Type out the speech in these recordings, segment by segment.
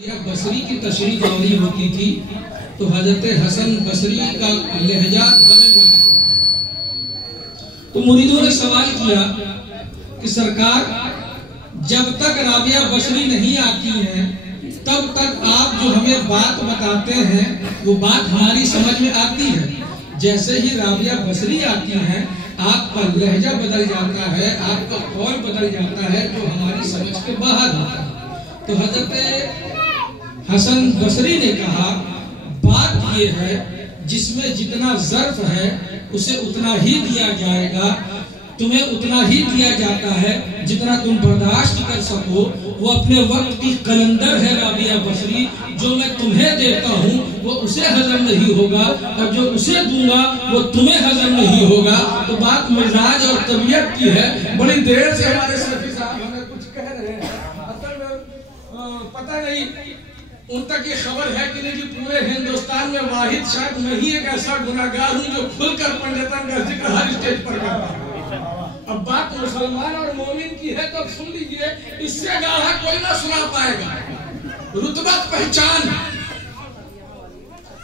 बसरी की तशरीफ आवरी होती थी तो हजरत हसन बसरी का लहजा बदल जाता था। तो मुरीदों ने सवाल किया कि सरकार, जब तक राबिया बसरी नहीं आती है तब तक आप जो हमें बात बताते हैं वो बात हमारी समझ में आती है। जैसे ही राबिया बसरी आती है आपका लहजा बदल जाता है, आपका कौल बदल जाता है, जो हमारी समझ के बाहर होता है। तो हजरत हसन बसरी ने कहा, बात ये है जिसमें जितना ज़र्फ है उसे उतना ही दिया जाएगा, तुम्हें उतना ही दिया जाता है जितना तुम बर्दाश्त कर सको। वो अपने वक्त की कलंदर है राबिया बसरी, जो मैं तुम्हें देता हूँ वो उसे हजम नहीं होगा और जो उसे दूंगा वो तुम्हें हजम नहीं होगा। तो बात मिजाज और तबीयत की है। बड़ी देर से हमारे सफी साहब हमें कुछ कह रहे हैं, असल में पता नहीं उन तक ये खबर है कि नहीं कि पूरे हिंदुस्तान में वाहिद शायद मैं ही एक ऐसा गुनाहगार हूँ जो खुलकर पंडितन का जिक्र हर स्टेज पर करता हूँ। अब बात मुसलमान और मोमिन की है तो सुन लीजिए, इससे गाढ़ा कोई ना सुना पाएगा। रुतबा पहचान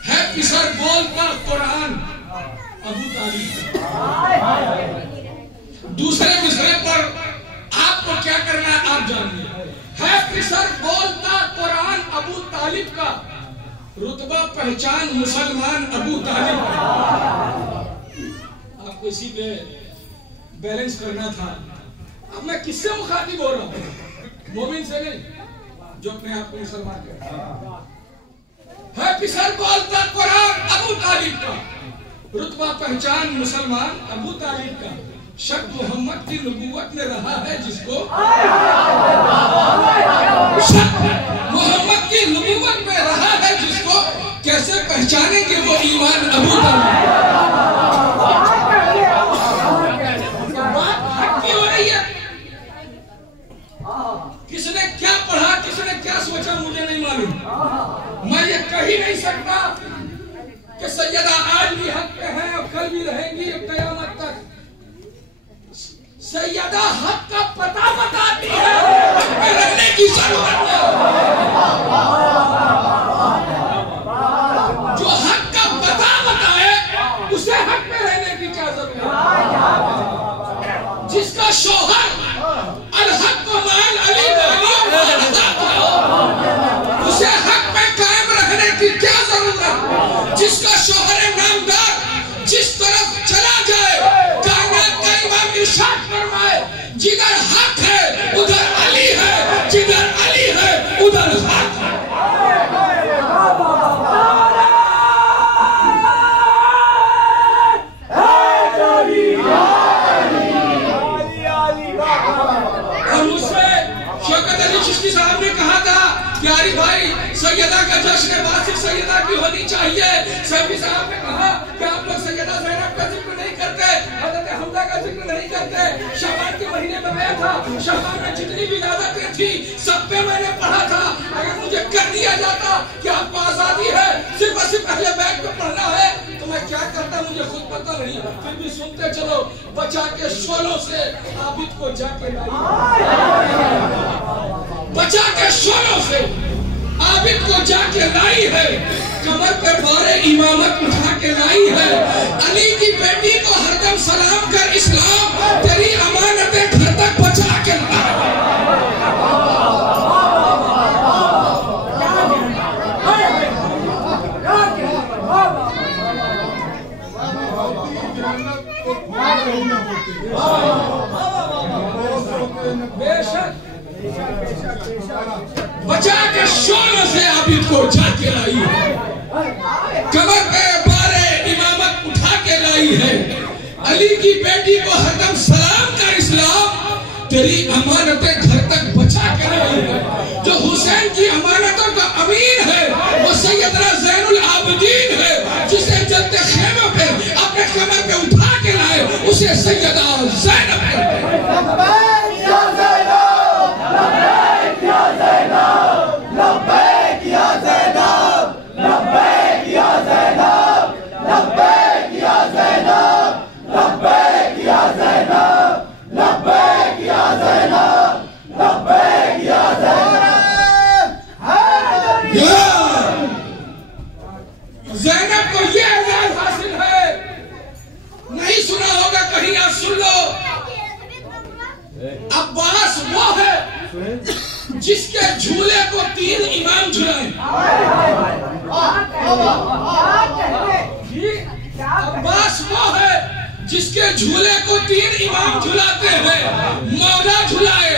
है पिसर बोलता कुरान अबू तालिब। दूसरे मिसरे पर आपको क्या करना है आप जानिए। है पिसर बोलता कुरान अबू तालिब का, रुतबा पहचान मुसलमान अबू तालिब का। आपको इसी पे बैलेंस करना था। अब मैं किससे मुखातिब हो रहा हूँ? मोमिन से नहीं, जो अपने आप को मुसलमान कहता है। पिसर बोलता कुरान अबू तालिब का, रुतबा पहचान मुसलमान अबू तालिब का। शक मोहम्मद की नबूवत में रहा है जिसको, शक मोहम्मद की नबूवत में रहा है जिसको, कैसे पहचानेंगे वो ईमान अबू तालिब। किसने क्या पढ़ा, किसने क्या सोचा, मुझे नहीं मालूम। मैं ये कह ही नहीं सकता कि सैयदा आज भी हक पे है और कल भी रहेंगी क़यामत तक। सैयदा हक का पता बताती है, हक पे रहने की जरूरत है। जो हक का पता बताए उसे हक पे रहने की क्या जरूरत है। जिसका शौहर अलहक को मान अली उसे हक पे कायम रहने की क्या जरूरत। जिसका शौहर नामदार जिस तरफ चला जाए, कायनात का इमाम इरशाद फरमाए, जिधर हक है उधर अली है, जिधर अली है उधर हक है। साहब ने कहा था कि अरे भाई सैयदा का जश्न वासी सैयदा की होनी चाहिए। सैयदी साहब ने कहा कि आप लोग सैयदा ज़ैनब का जिक्र नहीं करते, हज़रत हमजा का जिक्र नहीं करते। शाबान के महीने में आया था, शाबान में जितनी भी इबादतें थी सब पे मैंने पढ़ा था। अगर मुझे कर दिया जाता कि आपको आजादी है, सिर्फ और सिर्फ अहले बैत को पढ़ना है, तो मैं क्या करता मुझे खुद पता नहीं। फिर भी सुनते चलो, बचा के शोलों से आबिद को जाके बचा के शोरों से आबिद को जाके लाई है, कमर पे बारे इमामत उठा के लाई है। अली की बेटी को हरदम सलाम कर इस्लाम तेरी अमानतें घर तक बचा के लाई। बेशक बचा के शोरों से आबिद को जाके लाई है, कमर पे बारे इमामत उठा के लाई है। अली की बेटी को हरदम सलाम का इस्लाम तेरी अमानतें घर तक बचा के लाई है। जो हुसैन की अमानतों का अमीन है वो सैयदना ज़ैनुल आबिदीन है, जिसे जलते खेमों पे अपने कमर पे उठा के लाए उसे सैयदा ज़ैनब कहते हैं। लब्बैक या ज़ैनब, लब्बैक या ज़ैनब, तीन इमाम झुलाए। अब्बास वो है जिसके झूले को तीन इमाम झुलाते हैं। मौला झुलाए,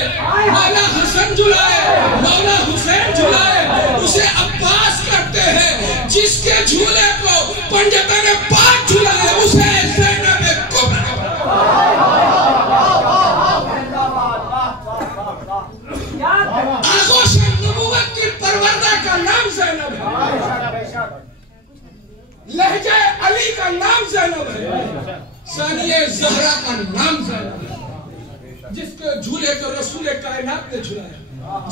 मौला हसन झुलाए, मौला हुसैन झुलाए, उसे अब्बास कहते हैं। जिसके झूले को पंडितों ने पाक झुलाए उसे ज़ैनब कुब्रा। आगोश नबूवत की परवरदा का नाम ज़ैनब है, लहजे अली का नाम ज़ैनब है, सानिए ज़हरा का नाम ज़ैनब है। जिसके झूले को रसूल कायनात ने झुलाया,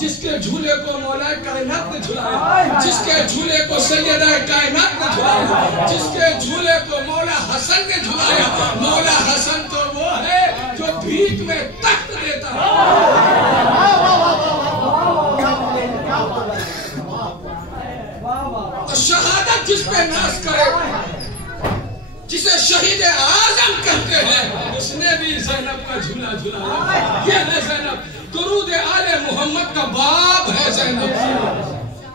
जिसके झूले को मौला कायनात ने झुलाया, जिसके झूले को सैयदा कायनात ने झुलाया, जिसके झूले को मौला हसन ने झुलाया। मौला हसन तो वो है जो भीख में तख्त देता है। शहादत जिस पे नाश करे, जिसे शहीद आजम कहते हैं, उसने भी ज़ैनब का झूला झुलाया। ये है ज़ैनब, दुरूद आले मोहम्मद का बाब है ज़ैनब।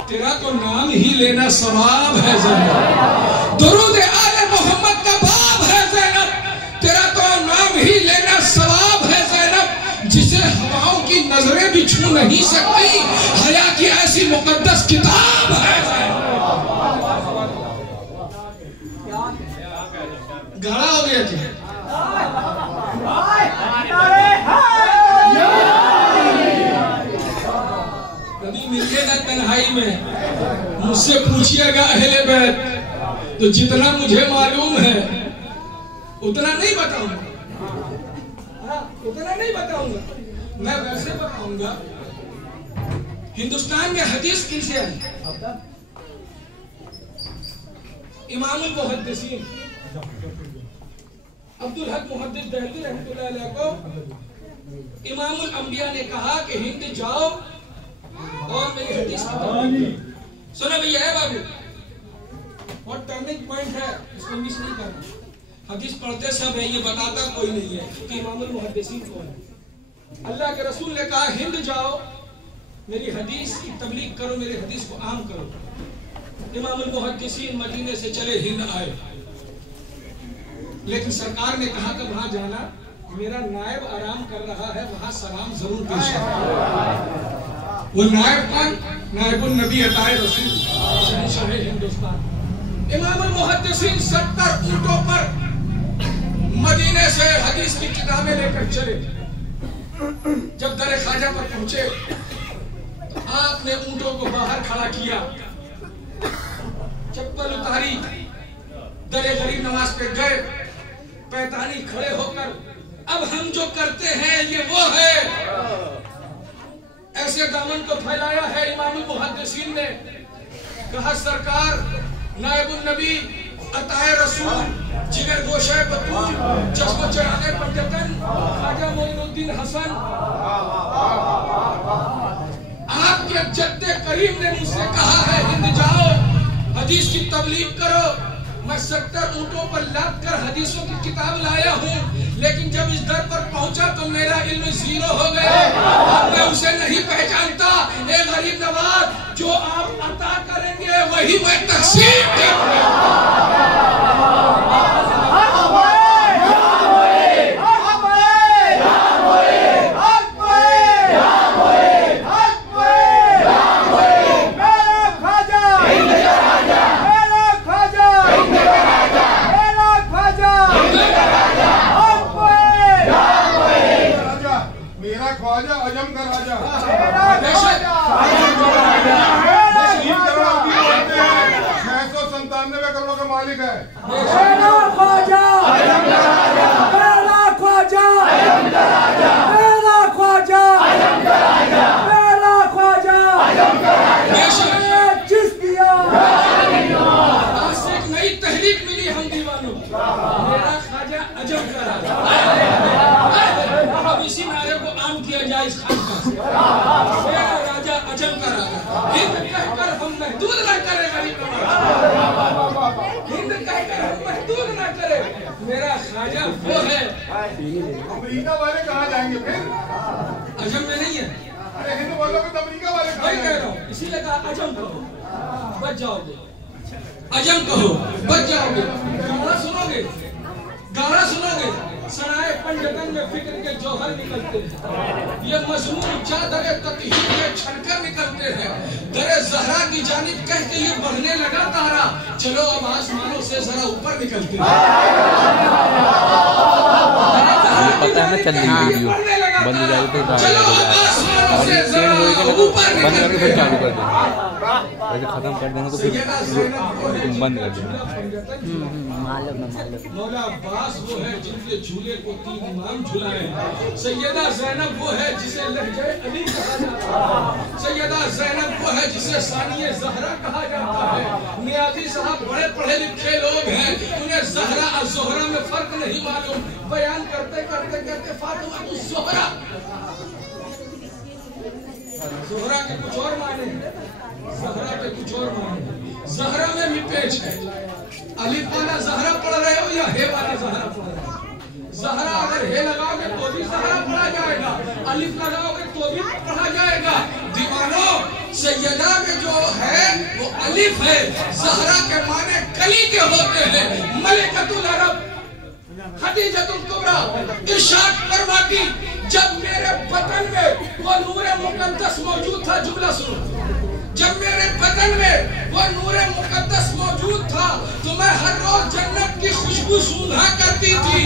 तेरा तो नाम ही लेना सवाब है ज़ैनब। दुरूद आले मोहम्मद का बाब है ज़ैनब, तेरा तो नाम ही लेना सवाब है ज़ैनब। जिसे हवाओं की नजरें भी छू नहीं सकती, हया की ऐसी मुकद्दस किताब है ज़ैनब। गाढ़ा हो गया क्या? कभी मिलिएगा तन्हाई में, मुझसे पूछिएगा अहले बैत, तो जितना मुझे मालूम है उतना नहीं बताऊंगा, उतना नहीं बताऊंगा। मैं वैसे बताऊंगा हिंदुस्तान में हदीस किनसे आई? इमामुल मुहद्दिसीन अब्दुल हक मुहद्दिस दहलवी रहमतुल्लाह अलैह को इमामुल अंबिया ने कहा कि हिंद जाओ और मेरी हदीस सुनो भैया है बाबू, और टर्निंग पॉइंट है, इसको मिस नहीं करना। हदीस पढ़ते सब है, ये बताता कोई नहीं है कि इमामुल मुहद्दिसीन कौन है। अल्लाह के रसूल ने कहा हिंद जाओ, मेरी हदीस की तबलीग करो, मेरी हदीस को आम करो। इमामुल मुहद्दिसीन मदीने से चले हिंद आए, लेकिन सरकार ने कहा कि वहां जाना, मेरा नायब आराम कर रहा है, वहां सलाम जरूर पेश करना। वो नायब कौन? नायबुल नबी अताए रसूल शहंशाह हिंदुस्तान। इमामुल मुहद्दिसीन 70 ऊंटों पर मदीने से हदीस की किताबें लेकर चले। जब दर ख्वाजा पर पहुंचे, आपने ऊंटों को बाहर खड़ा किया, चप्पल उतारी, दर गरीब नवाज पे गए, पैतानी खड़े होकर अब हम जो करते हैं ये वो है, ऐसे दामन को फैलाया है। इमामुल मुहद्दिसीन ने कहा सरकार, नायबुल नबी अताए रसूल, जिगर गोशे बतूल, चश्म चरागे पंडितन, ख्वाजा मोइनुद्दीन हसन, आपके जद्दे करीम ने मुझसे कहा है हिंद जाओ, हदीस की तबलीग करो। मैं 70 ऊंटों पर लाद कर हदीसों की किताब लाया हूँ, लेकिन जब इस दर पर पहुंचा तो मेरा इल्म जीरो हो गया। अब मैं उसे नहीं पहचानता। ए गरीब नवाज, जो आप अता करेंगे वही मैं तकसीम करूंगा। राजा अजम का राजा हिंद कहकर हम महदूद न करें, गरीब नवाज हिंद कहकर हम महदूद न करें। मेरा ख्वाजा वो है। अमेरिका वाले कहाँ जाएंगे फिर? अजम में नहीं है, हिंदू बोलोगे तो अमेरिका वाले वही कह रहा हूँ, इसीलिए कहा अजम कहो बच जाओगे, अजम कहो बच जाओगे। गाना सुनोगे, गाना सुनोगे, सराय पंजतन में फिक्र के जौहर निकलते हैं, ये मजमून चादरे तकहीर में छनकर निकलते हैं। दरे जहरा की जानिब कह के ये बढ़ने लगा तारा, चलो अब आसमानों से जरा ऊपर निकलते हैं। पता है ना चल रही वीडियो बंद हो जाएगी तो चलो अब आसमानों से जरा ऊपर बंद करके फिर चालू कर देंगे, निकलते अगर खत्म कर देंगे तो फिर बंद कर देंगे। मौला अब्बास वो है जिनके झूले को 3 इमाम झुलाए हैं। सैयदा ज़ैनब वो है जिसे लहजे अली कहा जाता है। सैयदा ज़ैनब वो है जिसे सानिए ज़हरा कहा जाता है। नियाज़ी साहब बड़े पढ़े लिखे लोग हैं, उन्हें ज़हरा और ज़ोहरा में फर्क नहीं मालूम। बयान करते करते कहते फातिमा तू ज़ोहरा, ज़ोहरा के कुछ और माने, ज़हरा के कुछ और माने। ज़हरा में भी पेच है, अलिफ वाला ज़हरा पढ़ रहे हो या हे वाला ज़हरा पढ़ रहे हो। ज़हरा अगर हे लगाओगे तो भी ज़हरा पढ़ा जाएगा, अलिफ लगाओगे तो भी पढ़ा जाएगा। दीवानो सैयदा में जो है वो अलिफ है, ज़हरा के माने कली के होते हैं। मलिकतुल अरब खदीजतुल कुबरा इरशाद फरमाती, जब मेरे बदन में वो नूरे मुकद्दस मौजूद था, जुमला सुनो, जब मेरे बदन में वो नूरे मुकद्दस मौजूद था तो मैं हर रोज जन्नत की खुशबू सूंघा करती थी।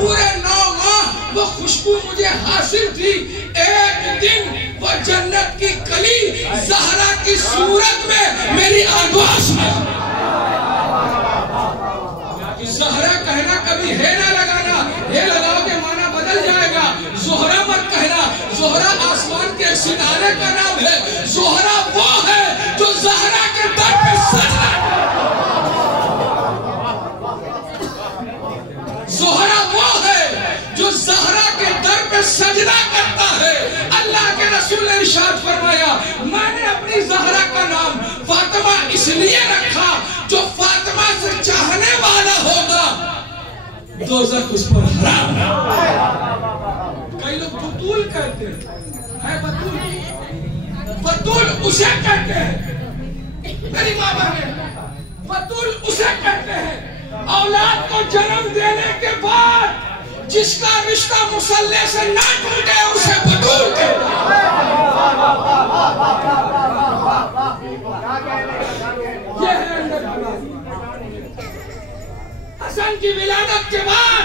पूरे 9 माह वो खुशबू मुझे हासिल थी। एक दिन वो जन्नत की कली ज़हरा की सूरत में मेरी आगोश में। ज़हरा कहना कभी है ना लगाना, हे लगाओगे माना बदल जाएगा। ज़ोहरा मत कहना, ज़ोहरा आसमान के सितारे का नाम है। ज़ोहरा वो है जो ज़हरा के दर पे सजना, ज़ोहरा वो है जो ज़हरा के दर पे सजदा करता है। अल्लाह के रसूल ने इरशाद फरमाया, मैंने अपनी ज़हरा का नाम फातिमा इसलिए रखा जो फातिमा से चाहने वाला होगा दोज़ख उस पर हराम है। कई लोग बतूल कहते हैं, बतूल, बतूल उसे कहते हैं, मेरी माँ बहने, बतूल उसे कहते हैं औलाद को जन्म देने के बाद जिसका रिश्ता मुसल्ले से ना टूटे उसे बतूल कहते हैं। हसन की विलादत के बाद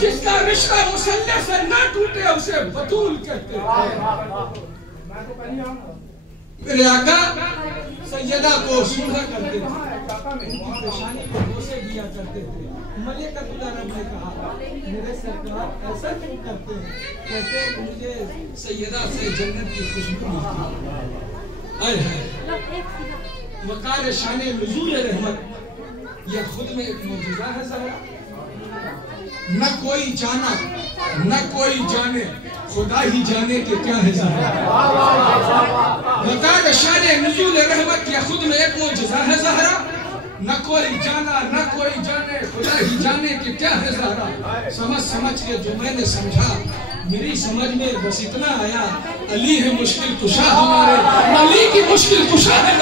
जिसका रिश्ता मुसल्ले से ना टूटे उसे बतूल कहते हैं। मेरे आका सैयदा को सूंघा करते थे, उनकी पेशानी को बोसे दिया करते थे। मलिकतुल अरब ने कहा, मेरे सरकार ऐसा क्यों करते हैं? कहते हैं मुझे सैयदा से जन्नत की खुशबू मिलती है। वकार शाने नुज़ूल रहमत यह खुद में एक मौजूदा है ज़हरा। न कोई जाना न कोई जाने, खुदा ही जाने कि क्या है ज़हरा। वकार शाने नुज़ूल रहमत यह खुद में एक मौजूदा है ज़हरा। न कोई जाना न कोई जाने, खुदा ही जाने कि क्या है ज़हरा। समझ समझ के जो मैंने समझा, मेरी समझ में बस इतना आया, अली है मुश्किल कुशा हमारे, अली की मुश्किल कुशा है।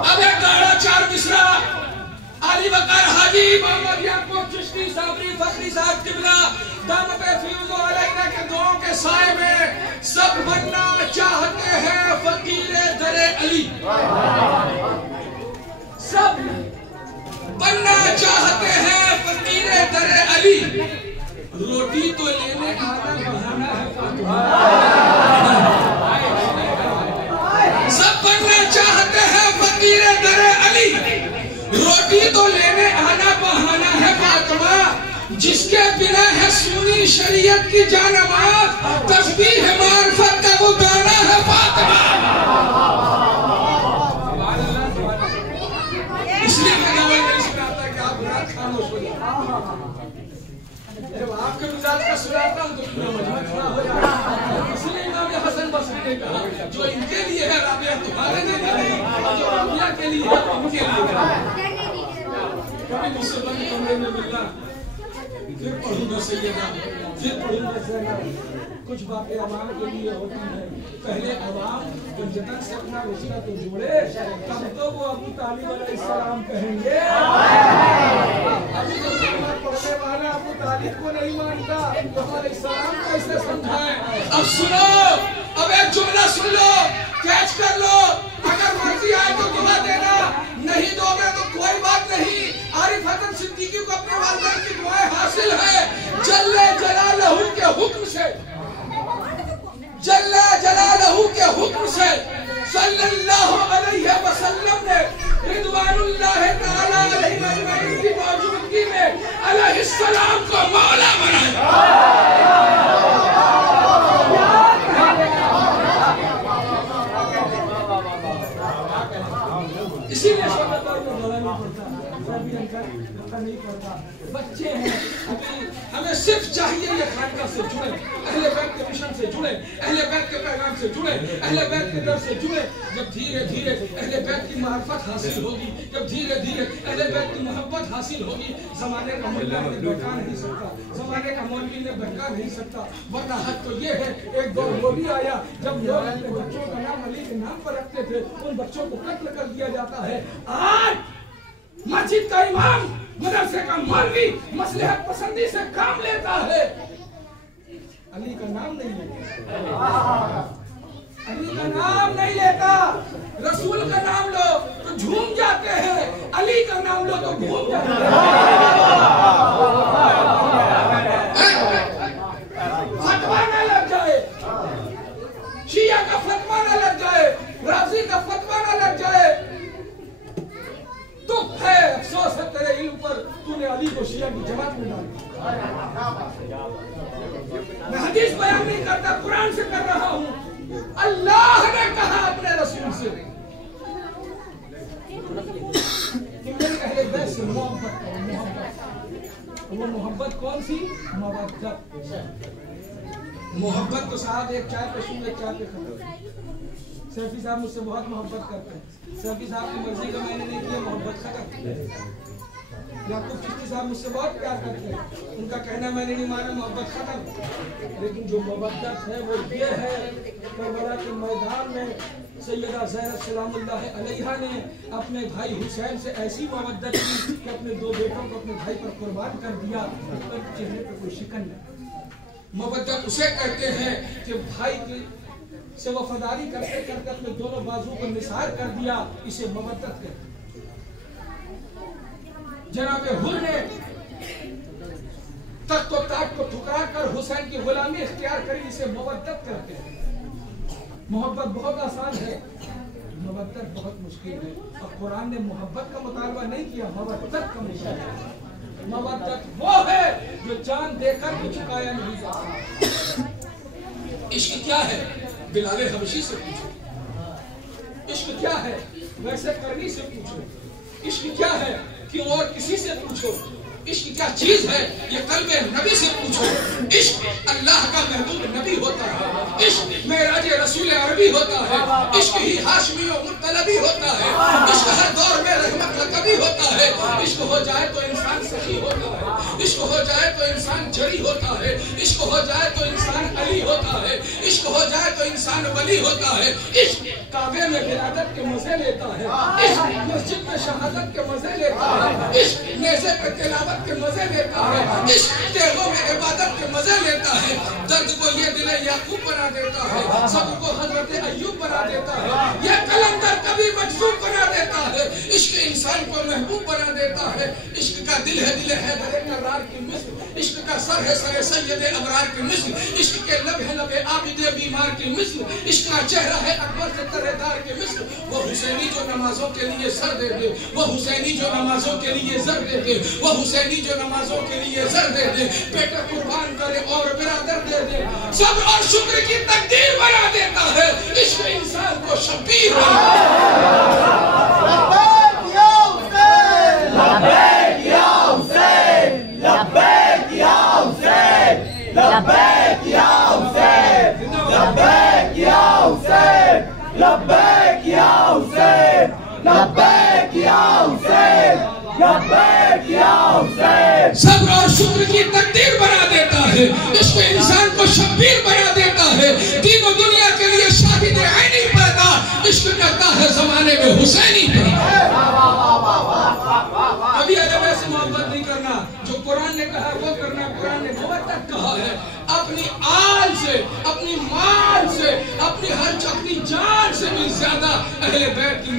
अब एक गाड़ा 4 मिसरा अली बकर हाजी मोहम्मद याकूब चिश्ती साबरी फखरी साहब किबला दामत फ्यूज़ अलैना के दुआओं के साए में सब बनना चाहते हैं फकीर दरे अली। सब बनना चाहते हैं फकीर दरे अली। रोटी तो लेने आना बहाना है फातिमा। सब बनना चाहते हैं फकीर दरे अली। रोटी तो लेने आना बहाना है फातिमा। जिसके बिना है सुनी शरीयत की जानमाज़, तस्बीह मारिफत का वो गाना है फातिमा। इसलिए मैं गाना नहीं सुनाता कि आप रात खामोश हो जाए। जब आपके मिजाज का सुनाता हूँ तो पूरा मजमा खड़ा हो जाता है। इसलिए इमाम हसन बसरी ने कहा, जो इनके लिए है राबिया तुम्हारे लिए नहीं, जो राबिया के लिए है उनके लिए। मुझसे बंद कमरे में मिलना, फिर पढ़ूंगा सैयदा, फिर पढ़ूंगा ज़ैनब। कुछ बातें अवाम के लिए होती हैं, पहले अवाम जब जतन से अपना रिश्ता तो जोड़े, तब तो वो अबू तालिब अलैहिस्सलाम कहेंगे। अभी तो पढ़ने वाला अबू तालिब को नहीं मानता, तो अलैहिस्सलाम कैसे समझाएं? अब सुनो, अब एक जुमला सुन लो, कैच कर लो, अगर मर्जी आए तो दुआ देना, नहीं दोगे तो कोई बात नहीं। आरिफ हसन सिद्दीकी को अपने वालिदैन की दुआएं हासिल है। जल्ले जलालहू के हुक्म से, जल्ले जलालहू के हुक्म से सल्लल्लाहु अलैहि वसल्लम ने रिदवानुल्लाह ताला अलैहि अजमईन की मौजूदगी में अलैहिस्सलाम को मौला बनाया। इसीलिए नहीं पड़ता, बच्चे हैं अभी, हमें सिर्फ चाहिए ये खानका से जुड़े, अहले बैत के मिशन से जुड़े, अहले बैत के पैगाम से जुड़े, अहले बैत के दर से जुड़े। जब धीरे धीरे अहले बैत की मार्फत हासिल होगी, जब धीरे धीरे अहले बैत की मोहब्बत हासिल होगी, जमाने का मुल्ला ने बहका नहीं सकता, जमाने का मौलवी ने बहका नहीं सकता। वरना हद तो ये है, एक दौर वो भी आया जब लोग अपने बच्चों का नाम अली के नाम पर रखते थे, उन बच्चों को कत्ल कर दिया जाता है। आज मस्जिद का इमाम, मदरसे का मौलवी मसलहत पसंदी से काम लेता है, अली का नाम नहीं लेता, अली का नाम नहीं लेता। रसूल का नाम लो तो झूम जाते हैं, अली का नाम लो तो घूम जाते हैं। फतवा न लग जाए, शिया का फतवा न लग जाए, राजी का फतवा न लग जाए, तो है अफसोस है तेरे इल्म पर, तूने अली को शिया की जमात में डाला। मैं हदीस बयान नहीं करता, कुरान से कर रहा हूँ। अल्लाह ने कहा अपने रसूल से कि मेरे अहले बैत से मोहब्बत करो, मोहब्बत। वो मोहब्बत कौन सी? मवद्दत। मोहब्बत तो साहब एक चाय पे शुरू, एक चाय पे खत्म। सैफी साहब मुझसे बहुत मोहब्बत करते हैं, सैफी साहब की मर्जी का मैंने नहीं किया, मोहब्बत खत्म। याकूब चिश्ती साहब मुझसे बहुत प्यार करते हैं, उनका कहना मैंने नहीं माना, मोहब्बत खत्म। लेकिन जो मोहब्बत है वो ये है, करबला के मैदान में सैयदा ज़ैनब सलामुल्लाह अलैहा ने अपने भाई हुसैन से ऐसी मोहब्बत की कि अपने दो बेटों को अपने भाई पर कुर्बान कर दिया, और चेहरे पर कोई शिकन नहीं। मोहब्बत उसे कहते हैं कि भाई की से वफादारी करते करते अपने दोनों बाजू को निसार कर दिया, इसे मोहब्बत कहते हैं। जनाब हुर ने तख्त और ताज को ठुकरा कर हुसैन की गुलामी इख्तियार करी, इसे मोहब्बत कहते हैं। मोहब्बत बहुत आसान है, मोहब्बत बहुत मुश्किल है, और कुरान ने मोहब्बत का मुतालबा नहीं किया, मोहब्बत का मुश्किल है। मोहब्बत वो है जो जान देकर भी चुकाया नहीं जाता। इश्क क्या है? बिलाले हबशी से पूछो। इश्क क्या है? वैसे करनी से पूछो। इश्क क्या है? क्यों और किसी से पूछो। इश्क क्या चीज है? ये कल्बे नबी से पूछो। इश्क अल्लाह का महबूब नबी होता है, इश्क मेराज रसूल अरबी होता है, इश्क ही हाशमी और मुत्तलबी होता है, इश्क हर दौर में रहमत लकबी होता है। इश्क हो जाए तो इंसान सखी होता है, इश्क हो जाए तो इंसान जरी होता है, इश्क हो जाए तो इंसान अली होता है, इश्क हो जाए तो इंसान वली होता है। इश्क काबे में विरादत के मजे लेता है, इश्क मस्जिद में शहादत के मजे लेता है, इश्क नेज़े पे तिलावत के मजे लेता है, इश्क तेगों में इबादत के मजे लेता है। दर्द को ये दिल याकूब बना देता है, सबको हजरत अय्यूब बना देता है, ये कलंदर कभी मजसूब बना देता है। इश्क इंसान को महबूब बना देता है। इश्क का दिल है हैदर करार की मिस्र, इश्क का सर है सरे सैयद अबरार की मिस्र, इश्क के लब है लबे आबिदे बीमार की मिस्र, इश्क का चेहरा है अकबर से तरेदार के मिस्र। वो हुसैनी जो नमाजों के लिए सर दे दे, वो हुसैनी जो नमाजों के लिए सर दे दे, वो हुसैनी जो नमाजों के लिए सर दे दे, बेटा कुर्बान करे और बिरादर दे दे, सब्र और शुक्र की तकदीर बना देता है। इश्क इंसान को शबीर बना लब्बैक या हुसैन, लब्बैक या सब्र और शुक्र की तकदीर बना देता है, इसको इंसान को शब्बीर बना देता है, तीनों दुनिया के लिए शाहिद ऐनी पैदा इश्क करता है जमाने में हुसैनी पैदा। कभी अदब से मोहब्बत नहीं करना, जो कुरान ने कहा वो करना, कुरान ने बहुत तक कहा है। अपनी आल से, अपनी माल से, अपनी अपनी जान से भी ज्यादा अहले बैत की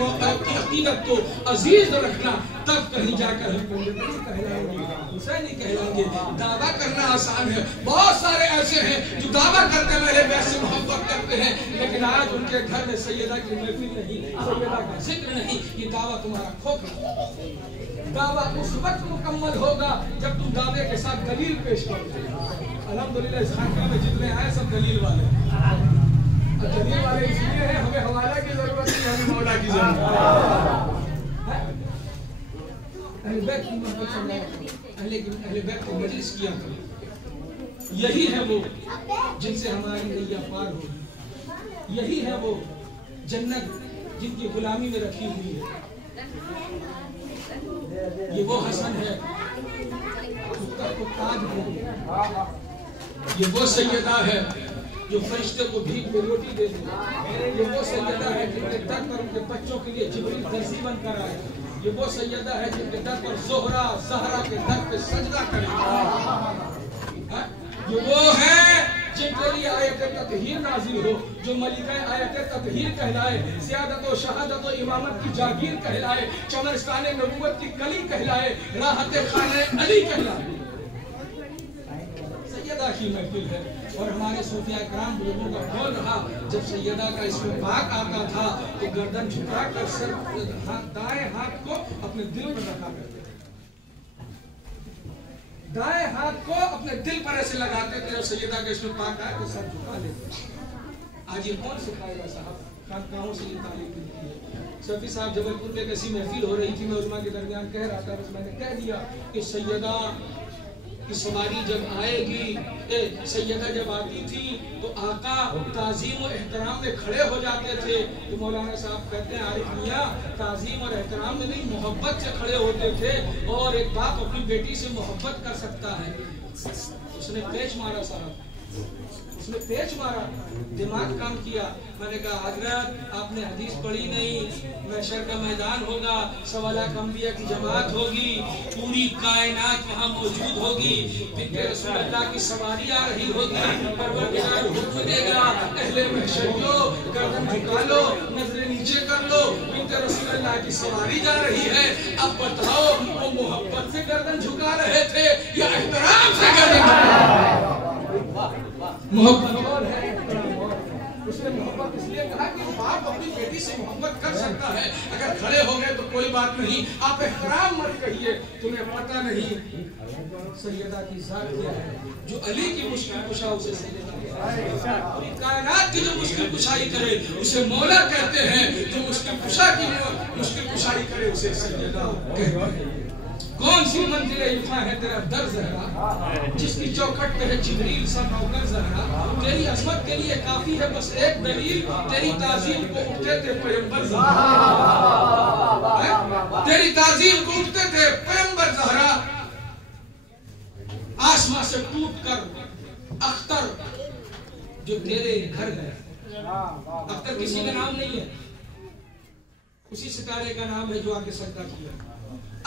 अकीदत को अजीज रखना, तब कहीं जाकर हम पंडित कहलाएंगे, हुसैनी कहलाएंगे। दावा करना आसान है, बहुत सारे ऐसे हैं जो दावा करते हैं अहले बैत से मोहब्बत करते हैं, लेकिन आज उनके घर में सैयदा की महफिल नहीं, सैयदा का जिक्र नहीं। ये दावा तुम्हारा खोखला। दावा उस वक्त मुकम्मल होगा जब तुम दावे के साथ दलील पेश करोगे। अल्हम्दुलिल्लाह इस खानका में जितने आए सब दलील वाले, दलील वाले इसलिए हैं हमें हवाला की जरूरत नहीं, हमें मौला की जरूरत है। अहले बैत की मोहब्बत करना, अहले बैत की मजलिस किया करो। यही है वो जिनसे हमारी नैया पार होगी, यही है वो जन्नत जिनकी गुलामी में रखी हुई है। ये वो हसन है को ताज है, ये वो सैयदा है जो फरिश्ते को भीख में रोटी दे दे, ये वो सैयदा है जिनके दर पर उनके बच्चों के लिए जिब्रील दर्जी बनकर आए, ये वो सैयदा है जिनके दर पर ज़ोहरा ज़हरा के दर पे सजदा करे, ये वो है जिनके लिए आयत ततहीर नाज़िल हो, जो मलिका आयत ततहीर कहलाए, सियादत और शहादत और इमामत की जागीर कहलाए, चमरस्तान नबूवत की कली कहलाए, राहत खाने अली कहलाए। सैयदा की महफिल है और हमारे सूफिया कराम लोगों का कौल रहा, जब सैयदा का इसमें पाक आता था तो गर्दन झुका कर सर दाएं हाथ को अपने दिल पर रखा करते थे, दाएं हाथ को अपने दिल पर ऐसे लगाते थे, और सैयदा का इसमें पाक आए तो सर झुका लेते। आज ये कौन सिखाएगा साहब, खानकाहों से ये तालीम मिलती है। शफी साहब जबलपुर में कैसी महफिल हो रही थी, मैं उलमा के दरमियान कह रहा था, बस मैंने कह दिया कि सैयदा की सवारी जब आएगी, सैयदा जब आती थी तो आका ताजीम और एहतराम में खड़े हो जाते थे। तो मौलाना साहब कहते हैं आरिफ मियां ताजीम और एहतराम में नहीं, मोहब्बत से खड़े होते थे। और एक बाप अपनी बेटी से मोहब्बत कर सकता है, उसने पेच मारा साहब, उसने पेच मारा, दिमाग काम किया। मैंने कहा हजरत आपने हदीस पढ़ी नहीं, महशर का मैदान होगा, सवा लाख अंबिया की जमात होगी, पूरी कायनात वहाँ मौजूद होगी, बिन्ते रसूलुल्लाह की सवारी आ रही होगी, परवरदिगार हुक्म देगा अहले महशरियो गर्दन झुका लो, नजरें नीचे कर लो, बिन्ते रसूलुल्लाह की सवारी जा रही है। अब बताओ वो मोहब्बत से गर्दन झुका रहे थे या एहतराम से गर्दन? मोहब्बत है, उसने मोहब्बत इसलिए कहा कि बाप अपनी बेटी से मोहब्बत कर सकता है, अगर खड़े हो गए तो कोई बात नहीं, आप एहतराम मत कहिए, तुम्हें पता नहीं सैयदा की जात क्या है, जो अली की मुश्किल कुशा उसे सैयदा, पूरी कायनात की जो मुश्किल कुशाई करे उसे मौला कहते हैं, जो मुश्किल कुशा की मुश्किल कुशाई करे उसे सैयदा कहते हैं। कौन सी मंजिल इल्फा है तेरा दर ज़हरा, जिसकी चौखट पे है जिब्रील सा नौकर ज़हरा, तेरी अज़मत के लिए काफी है बस एक दलील, तेरी ताज़ीम को उठते थे पैगंबर ज़हरा, तेरी ताज़ीम को उठते थे पैगंबर ज़हरा। आसमां से टूट कर अख्तर जो तेरे घर गया, अख्तर किसी का नाम नहीं है, उसी सितारे का नाम है जो आगे सजदा किया।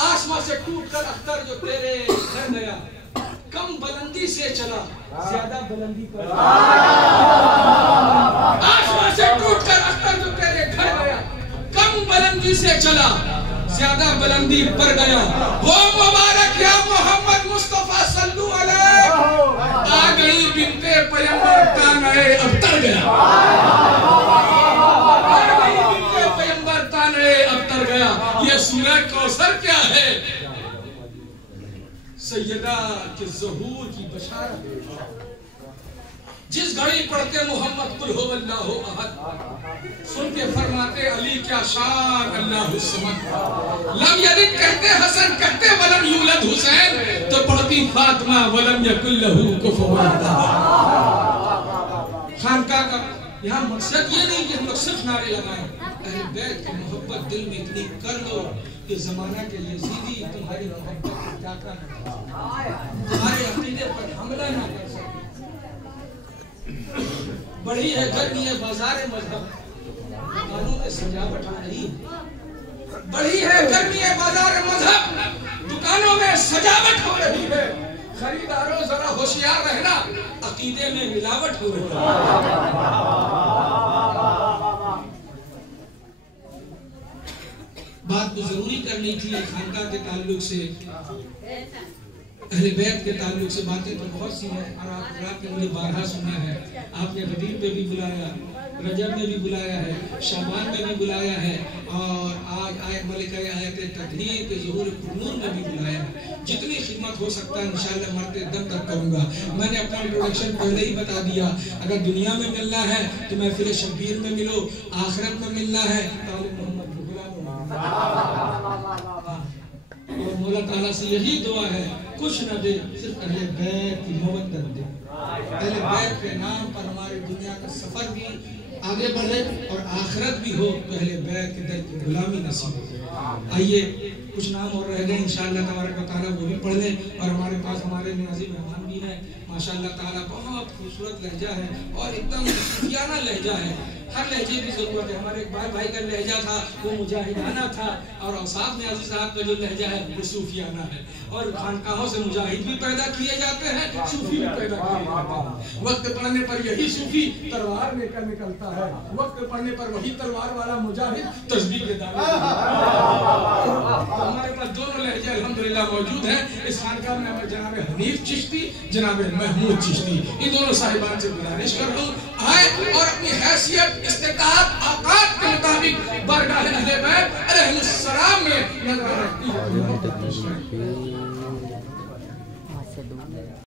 आसमां से टूटकर अख्तर जो तेरे घर गया, कम बुलंदी से चला ज्यादा बुलंदी पर, आसमां से टूटकर अख्तर जो तेरे घर गया, कम बुलंदी से चला ज्यादा बुलंदी पर गया। हो मुबारक या मोहम्मद मुस्तफा सल्लु अलैहि, आ गई बिन्ते पैगंबर ताने अख्तर गया, ये सूरह कौसर क्या है? सैयदा के ज़हूर की बशारत। जिस घड़ी पढ़ते मोहम्मद कुल हो अल्लाहु अहद, सुन के फरमाते अली क्या शान अल्लाहु समद, लम यलिद कहते हसन, कहते वलम यूलद हुसैन, तो पढ़ती फातिमा वलम यकुल लहू कुफुवन अहद। खानका का यहाँ मकसद ये नहीं कि हम लोग सिर्फ नारे लगाएं, अहले बैत की मोहब्बत दिल में इतनी कर लो कि जमाना के यजीदी तुम्हारी मोहब्बत को जाता न कर सके, तुम्हारे अकीदे पर हमला ना कर सके। बड़ी है गर्मी है बाजार मजहब, दुकानों में सजावट हो रही है। बड़ी है गर्मी है बाजार मजहब, दुकानों में सजावट हो रही है। खरीदारों जरा होशियार रहना, अकीदे में मिलावट हो रही है। बात तो जरूरी करनी थी खानका के ताल्लुक से, अहले बैत के ताल्लुक से। बातें तो बहुत सी हैं और आपने मुझे बारहा सुना है। आपने रबीब में भी बुलाया, रजब में भी बुलाया है, शाबान में भी बुलाया है और आज मलिका आयत तकदीर के ज़ुहूर कुनूर में भी बुलाया है। जितनी खिदमत हो सकता है इंशाअल्लाह मरते दम तक करूँगा। मैंने अपना इंट्रोडक्शन पहले ही बता दिया। अगर दुनिया में मिलना है तो महफिल शब्बीर में मिलो, आखिरत में मिलना है तो मोहम्मद और मौला ताला से यही दुआ है, कुछ न दे सिर्फ अहले बैत की मोहब्बत दे। अहले बैत के नाम पर हमारी दुनिया का सफर भी आगे बढ़े और आखिरत भी हो, तो अहले बैत के दर की गुलामी नसीब हो। आइए कुछ नाम और रह गए इंशाअल्लाह तबारक व तआला वो भी पढ़ लें। और हमारे पास हमारे नियाज़ी मेहमान भी हैं माशाअल्लाह ताला, बहुत खूबसूरत लहजा है और एकदम सूफियाना लहजा है। हर लहजे की जरूरत है। हमारे इकबाल भाई का लहजा था वो मुजाहिदाना था और औसाफ नियाज़ी साहब का जो लहजा है वो सूफियाना है। और खानकाहों से मुजाहिद भी पैदा किए जाते हैं, सूफी भी पैदा किए जाते हैं। वक्त पड़ने पर यही सूफी तलवार लेकर निकलता है, वक्त पड़ने पर वही तलवार वाला मुजाहिद तस्बीह के दावे। हमारे पास दोनों लहजे अल्हम्दुलिल्लाह मौजूद हैं। इस खानकाह में जनाब हनीफ चिश्ती, जनाब महमूद चिश्ती, इन दोनों साहिबान से गुजारिश कर लूं आए और अपनी हैसियत इस्तिताअत औकात के मुताबिक बारगाह अहले बैत अलैहिस्सलाम में नजर रखती है।